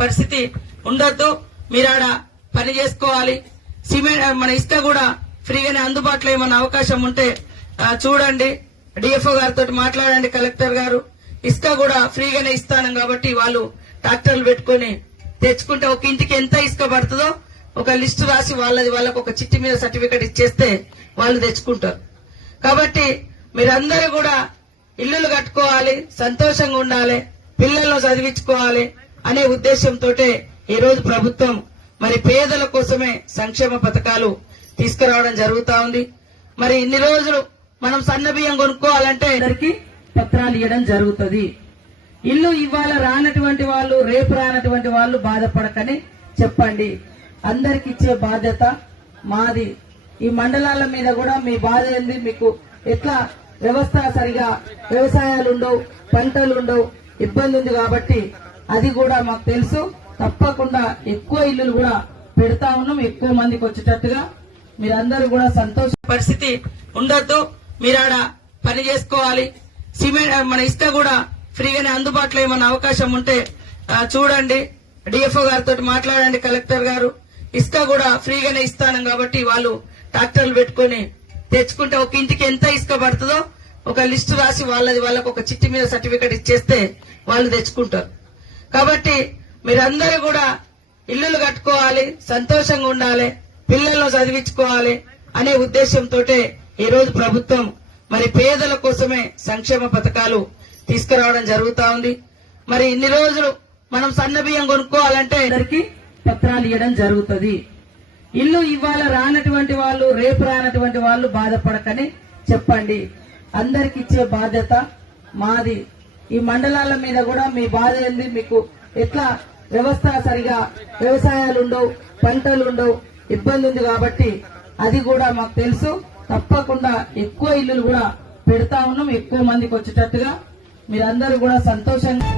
పరిస్థితి ఉండొద్దు. మీరు ఆడ పని చేసుకోవాలి. సిమెంట్ మన ఇసుక కూడా ఫ్రీగానే అందుబాటులో ఏమన్నా అవకాశం ఉంటే చూడండి. డిఎఫ్ఓ గారితో మాట్లాడండి. కలెక్టర్ గారు ఇసుక కూడా ఫ్రీగానే ఇస్తాను కాబట్టి వాళ్ళు ట్రాక్టర్లు పెట్టుకుని తెచ్చుకుంటే ఒక ఇంటికి ఎంత ఇసుక పడుతుందో ఒక లిస్టు రాసి వాళ్ళకు ఒక చిట్టి మీద సర్టిఫికెట్ ఇచ్చేస్తే వాళ్ళు తెచ్చుకుంటారు. కాబట్టి మీరందరూ కూడా ఇల్లులు కట్టుకోవాలి, సంతోషంగా ఉండాలి, పిల్లలను చదివించుకోవాలి అనే ఉద్దేశంతో ఈ రోజు ప్రభుత్వం మరి పేదల కోసమే సంక్షేమ పథకాలు తీసుకురావడం జరుగుతా ఉంది. మరి ఇన్ని రోజులు మనం సన్న బియ్యం కొనుక్కోవాలంటే అందరికి పత్రాలు ఇవ్వడం జరుగుతుంది. ఇల్లు ఇవాళ రానటువంటి వాళ్ళు, రేపు రానటువంటి వాళ్ళు బాధపడకని చెప్పండి. అందరికి ఇచ్చే బాధ్యత మాది. ఈ మండలాల మీద కూడా మీ బాధ ఏంది, మీకు ఎట్లా వ్యవస్థ సరిగా వ్యవసాయాలు ఉండవు, పంటలు ఉండవు, ఇబ్బంది ఉంది కాబట్టి అది కూడా మాకు తెలుసు. తప్పకుండా ఎక్కువ ఇల్లులు కూడా పెడతా ఉన్నాం, ఎక్కువ మందికి వచ్చేటట్టుగా. మీరందరూ కూడా సంతోష పరిస్థితి ఉండొద్దు. మీరు ఆడ పని చేసుకోవాలి. సిమెంట్ మన ఇసుక కూడా ఫ్రీగానే అందుబాటులో ఏమన్నా అవకాశం ఉంటే చూడండి. డిఎఫ్ఓ గారితో మాట్లాడండి. కలెక్టర్ గారు ఇసుక కూడా ఫ్రీగానే ఇస్తాను కాబట్టి వాళ్ళు ట్రాక్టర్లు పెట్టుకుని తెచ్చుకుంటే ఒక ఇంటికి ఎంత ఇసుక పడుతుందో ఒక లిస్టు రాసి వాళ్ళకు ఒక చిట్టి మీద సర్టిఫికెట్ ఇచ్చేస్తే వాళ్ళు తెచ్చుకుంటారు. కాబట్టి మీరందరూ కూడా ఇల్లులు కట్టుకోవాలి, సంతోషంగా ఉండాలి, పిల్లలను చదివించుకోవాలి అనే ఉద్దేశంతో ఈ రోజు ప్రభుత్వం మరి పేదల కోసమే సంక్షేమ పథకాలు తీసుకురావడం జరుగుతా ఉంది. మరి ఇన్ని రోజులు మనం సన్న బియ్యం కొనుక్కోవాలంటే అందరికి పత్రాలు ఇవ్వడం జరుగుతుంది. ఇల్లు ఇవాళ రానటువంటి వాళ్ళు, రేపు రానటువంటి వాళ్ళు బాధపడకని చెప్పండి. అందరికి ఇచ్చే బాధ్యత మాది. ఈ మండలాల మీద కూడా మీ బాధ ఏంది, మీకు ఎట్లా వ్యవస్థ సరిగా వ్యవసాయాలు ఉండవు, పంటలు ఉండవు, ఇబ్బంది ఉంది కాబట్టి అది కూడా మాకు తెలుసు. తప్పకుండా ఎక్కువ ఇల్లులు కూడా పెడతా ఉన్నాం, ఎక్కువ మందికి వచ్చేటట్టుగా. మీరందరూ కూడా సంతోషంగా